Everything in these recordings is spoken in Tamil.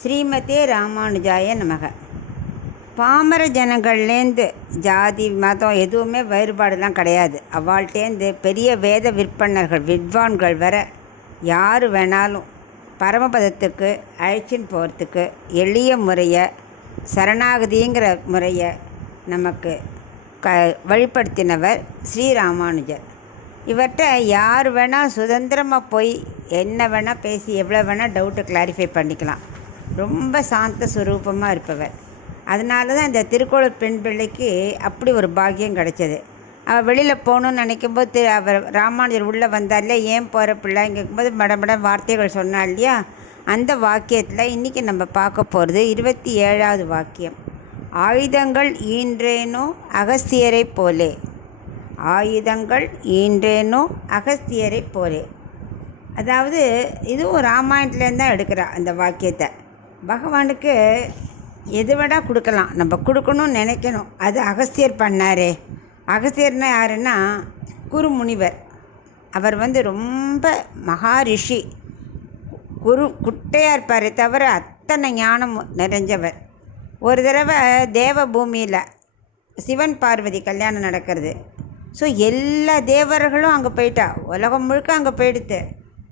ஸ்ரீமதே ராமானுஜாய நமக. பாமர ஜனங்கள்லேருந்து ஜாதி மதம் எதுவுமே வேறுபாடுலாம் கிடையாது. அவள்கிட்டேருந்து பெரிய வேத விற்பனர்கள் வித்வான்கள் வர யார் வேணாலும் பரமபதத்துக்கு அழைச்சின்னு போகிறதுக்கு எளிய முறையை சரணாகதிங்கிற முறையை நமக்கு வழிப்படுத்தினவர் ஸ்ரீராமானுஜர். இவர்கிட்ட யார் வேணால் சுதந்திரமாக போய் என்ன வேணால் பேசி எவ்வளோ வேணால் டவுட்டை கிளாரிஃபை பண்ணிக்கலாம். ரொம்ப சாந்த சுரூபமாக இருப்பவர். அதனால தான் இந்த திருக்கோளூர் பெண் பிள்ளைக்கு அப்படி ஒரு பாக்கியம் கிடைச்சது. அவள் வெளியில் போகணுன்னு நினைக்கும்போது அவர் ராமானுஜர் உள்ளே வந்தாலே ஏன் போகிற பிள்ளைன்னு கேட்கும்போது மடமட வார்த்தைகள் சொன்னாள் இல்லையா. அந்த வாக்கியத்தில் இன்றைக்கி நம்ம பார்க்க போகிறது 27வது வாக்கியம். ஆயுதங்கள் ஈன்றேனோ அகஸ்தியரை போலே. ஆயுதங்கள் ஈன்றேனோ அகஸ்தியரை போலே. அதாவது இதுவும் ராமாயணத்துலேருந்து தான் எடுக்கிறா அந்த வாக்கியத்தை. பகவானுக்கு எது விட கொடுக்கலாம், நம்ம கொடுக்கணும்னு நினைக்கணும். அது அகஸ்தியர் பண்ணாரே. அகஸ்தியர்னால் யாருன்னா குருமுனிவர். அவர் ரொம்ப மகாரிஷி. குட்டையாக இருப்பார் தவிர அத்தனை ஞானம் நிறைஞ்சவர். ஒரு தடவை தேவ பூமியில் சிவன் பார்வதி கல்யாணம் நடக்கிறது. ஸோ எல்லா தேவர்களும் அங்கே போயிட்டா, உலகம் முழுக்க அங்கே போயிடுத்து.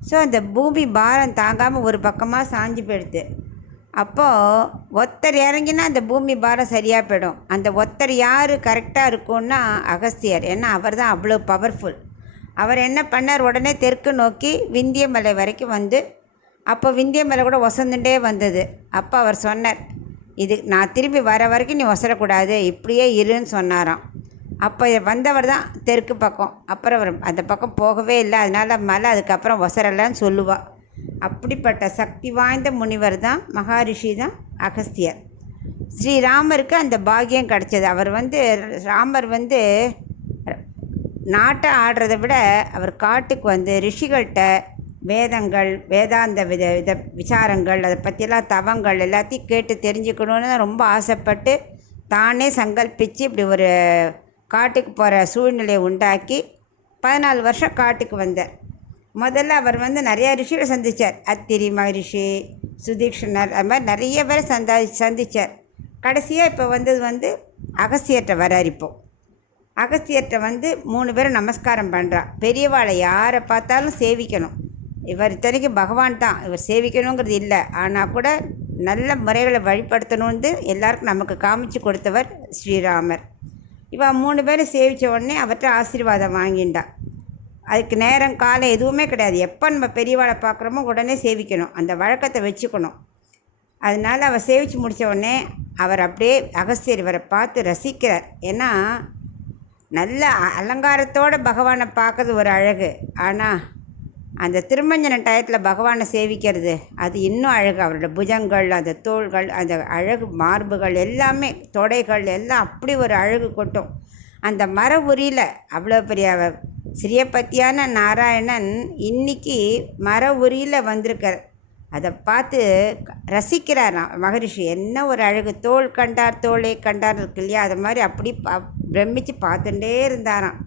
ஸோ அந்த பூமி பாரம் தாங்காமல் ஒரு பக்கமாக சாஞ்சு போயிடுது. அப்போது ஒருத்தர் இறங்கினா அந்த பூமி பாரம் சரியாக போயிடும். அந்த ஒருத்தர் யார் கரெக்டாக இருக்கும்னா அகஸ்தியர். ஏன்னா அவர் தான் அவ்வளோ பவர்ஃபுல். அவர் என்ன பண்ணார், உடனே தெற்கு நோக்கி விந்திய மலை வரைக்கும் வந்து, அப்போ விந்திய மலை கூட ஒசந்துட்டே வந்தது. அப்போ அவர் சொன்னார், இது நான் திரும்பி வர வரைக்கும் நீ ஒசரக்கூடாது, இப்படியே இருன்னு சொன்னாராம். அப்போ வந்தவர் தான் தெற்கு பக்கம். அப்புறம் அவர் அந்த பக்கம் போகவே இல்லை. அதனால் மலை அதுக்கப்புறம் ஒசரலைன்னு சொல்லுவாள். அப்படிப்பட்ட சக்தி வாய்ந்த முனிவர் தான், மகாரிஷி தான் அகஸ்தியர். ஸ்ரீராமருக்கு அந்த பாக்கியம் கிடச்சது. ராமர் நாட்டை ஆடுறதை விட அவர் காட்டுக்கு வந்து ரிஷிகள்கிட்ட வேதங்கள், வேதாந்த விசாரங்கள், அதை பற்றியெல்லாம் தவங்கள் எல்லாத்தையும் கேட்டு தெரிஞ்சுக்கணுன்னு தான் ரொம்ப ஆசைப்பட்டு தானே சங்கல்பித்து இப்படி ஒரு காட்டுக்கு போகிற சூழ்நிலையை உண்டாக்கி 14 வருஷம் காட்டுக்கு வந்தார். முதல்ல அவர் நிறையா ரிஷிகளை சந்தித்தார். அத்திரி மகரிஷி, சுதீக்ஷணர், அது மாதிரி நிறைய பேரை சந்தித்தார். கடைசியாக இப்போ வந்தது அகஸ்தியர்கிட்ட வரார். இப்போது அகஸ்தியர்கிட்ட 3 பேரும் நமஸ்காரம் பண்ணுறா. பெரியவாளை யாரை பார்த்தாலும் சேவிக்கணும். இவர் இத்தனைக்கு பகவான் தான், இவர் சேவிக்கணுங்கிறது இல்லை. ஆனால் கூட நல்ல முறைகளை வழிபடுத்தணுன்னு எல்லாருக்கும் நமக்கு காமிச்சு கொடுத்தவர் ஸ்ரீராமர். இவன் 3 பேரும் சேவித்த உடனே அவர்கிட்ட ஆசீர்வாதம் வாங்கிண்டா. அதுக்கு நேரம் காலம் எதுவுமே கிடையாது. எப்போ நம்ம பெரியவாளை பார்க்குறோமோ உடனே சேவிக்கணும், அந்த வழக்கத்தை வச்சுக்கணும். அதனால் அவர் சேவித்து முடித்த உடனே அவர் அப்படியே அகஸ்தியர் இவரை பார்த்து ரசிக்கிறார். ஏன்னா நல்ல அலங்காரத்தோடு பகவானை பார்க்கறது ஒரு அழகு. ஆனால் அந்த திருமஞ்சன டயத்தில் பகவானை சேவிக்கிறது அது இன்னும் அழகு. அவரோட புஜங்கள், அந்த தோள்கள், அந்த அழகு மார்புகள் எல்லாமே, தொடைகள் எல்லாம் அப்படி ஒரு அழகு கொட்டும். அந்த மர உரியில் அவ்வளோ பெரிய ஸ்ரீயபத்தியான நாராயணன் இன்றைக்கி மர உரியில் வந்திருக்கார். அதை பார்த்து ரசிக்கிறார் மகரிஷி. என்ன ஒரு அழகு, தோள் கண்டார் தோளை கண்டார் இருக்கு இல்லையா, அது மாதிரி அப்படி பிரமித்து பார்த்துட்டே இருந்தாராம்.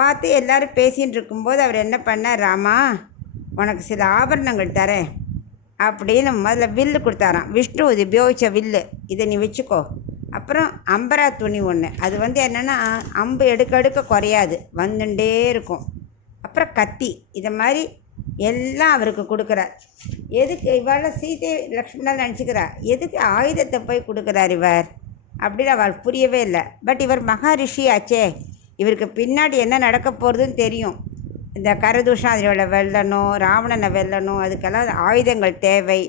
பார்த்து எல்லோரும் பேசின்னு இருக்கும்போது அவர் என்ன பண்ணார், ராமா உனக்கு சில ஆபரணங்கள் தரேன் அப்படின்னு முதல்ல வில்லு கொடுத்தாராம். விஷ்ணு இது உபயோகித்த வில்லு, இதை நீ வச்சுக்கோ. அப்புறம் அம்பரா துணி ஒன்று, அது என்னென்னா அம்பு எடுக்க குறையாது, வந்துட்டே இருக்கும். அப்புறம் கத்தி, இதை மாதிரி எல்லாம் அவருக்கு கொடுக்குறார். எதுக்கு இவாள் சீதை லக்ஷ்மணன் நினச்சிக்கிறா, எதுக்கு ஆயுதத்தை போய் கொடுக்குறார் இவர் அப்படின்னு அவள் புரியவே இல்லை. பட் இவர் மகாரிஷி ஆச்சே, இவருக்கு பின்னாடி என்ன நடக்க போகிறதுன்னு தெரியும். இந்த கரதூஷணாதிரியோட வெல்லணும், ராவணனை வெல்லணும், அதுக்கெல்லாம் ஆயுதங்கள் தேவை.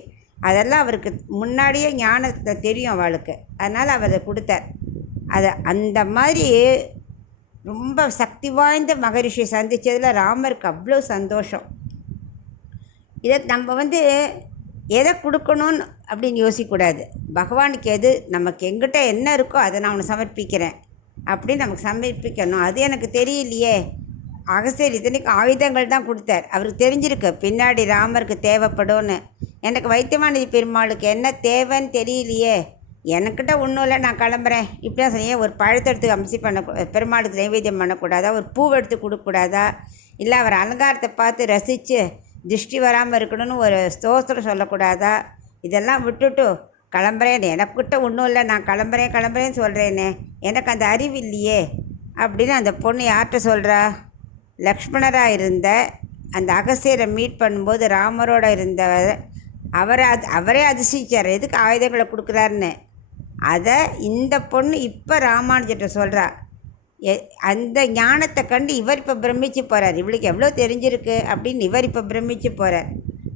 அதெல்லாம் அவருக்கு முன்னாடியே ஞானத்தை தெரியும் அவளுக்கு. அதனால் அவர் அதை கொடுத்தார். அதை அந்த மாதிரி ரொம்ப சக்தி வாய்ந்த மகரிஷியை சந்தித்ததில் ராமருக்கு அவ்வளோ சந்தோஷம். இதை நம்ம எதை கொடுக்கணும்னு அப்படின்னு யோசிக்கக்கூடாது. பகவானுக்கு எது நமக்கு எங்கிட்ட என்ன இருக்கோ அதை நான் அவனை சமர்ப்பிக்கிறேன் அப்படின்னு நமக்கு சமர்ப்பிக்கணும். அது எனக்கு தெரியலையே. அகஸ்தியர் இத்தனைக்கு ஆயுதங்கள் தான் கொடுத்தார். அவருக்கு தெரிஞ்சிருக்கு பின்னாடி ராமருக்கு தேவைப்படும்னு. எனக்கு வைத்தியமானதி பெருமாளுக்கு என்ன தேவைன்னு தெரியலையே, எனக்கிட்ட ஒன்றும் இல்லை, நான் கிளம்புறேன் இப்படி தான் சொன்னேன். ஒரு பழத்தை எடுத்து அம்சி பெருமாளுக்கு நைவேத்தியம் பண்ணக்கூடாதா, ஒரு பூவை எடுத்து கொடுக்கக்கூடாதா, இல்லை அவர் அலங்காரத்தை பார்த்து ரசித்து திருஷ்டி வராமல் இருக்கணும்னு ஒரு ஸ்தோத்திரம் சொல்லக்கூடாதா, இதெல்லாம் விட்டுட்டு கிளம்புறேன், எனக்கிட்ட ஒன்றும் இல்லை, நான் கிளம்புறேன்னு சொல்கிறேனே, எனக்கு அந்த அறிவு இல்லையே அப்படின்னு அந்த பொண்ணு யார்கிட்ட சொல்கிறா? லக்ஷ்மணராக இருந்த அந்த அகஸ்தியரை மீட் பண்ணும்போது ராமரோட இருந்தவர் அவரே அதிசயிச்சார், எதுக்கு ஆயுதங்களை கொடுக்குறாருன்னு. அதை இந்த பொண்ணு இப்போ ராமானுஜர்கிட்ட சொல்கிறா. அந்த ஞானத்தை கண்டு இவர் இப்போ பிரமிச்சு போகிறார், இவளுக்கு எவ்வளோ தெரிஞ்சிருக்கு அப்படின்னு இவர் இப்போ பிரமிச்சு போகிறார்.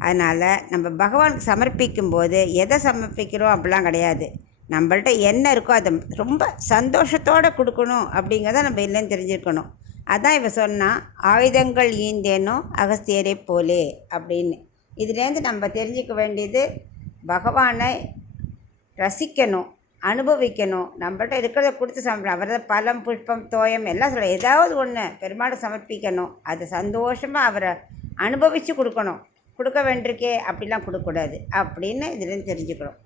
அதனால் நம்ம பகவானுக்கு சமர்ப்பிக்கும் போது எதை சமர்ப்பிக்கிறோம் அப்படிலாம் கிடையாது, நம்மள்ட்ட என்ன இருக்கோ அதை ரொம்ப சந்தோஷத்தோடு கொடுக்கணும் அப்படிங்கிறத நம்ம இல்லைன்னு தெரிஞ்சுருக்கணும். அதான் இவ சொன்னால் ஆயுதங்கள் ஈந்தேனோ அகஸ்தியரை போலே அப்படின்னு. இதுலேருந்து நம்ம தெரிஞ்சிக்க வேண்டியது, பகவானை ரசிக்கணும், அனுபவிக்கணும், நம்மள்ட்ட இருக்கிறத கொடுத்து சமர்ப்பணும். அவரை பழம் புஷ்பம் தோயம் எல்லாம் சொல்ல, ஏதாவது ஒன்று பெருமாளை சமர்ப்பிக்கணும், அது சந்தோஷமாக அவரை அனுபவித்து கொடுக்கணும். கொடுக்க வேண்டியிருக்கே அப்படிலாம் கொடுக்கக்கூடாது அப்படின்னு இதுலேருந்து தெரிஞ்சுக்கணும்.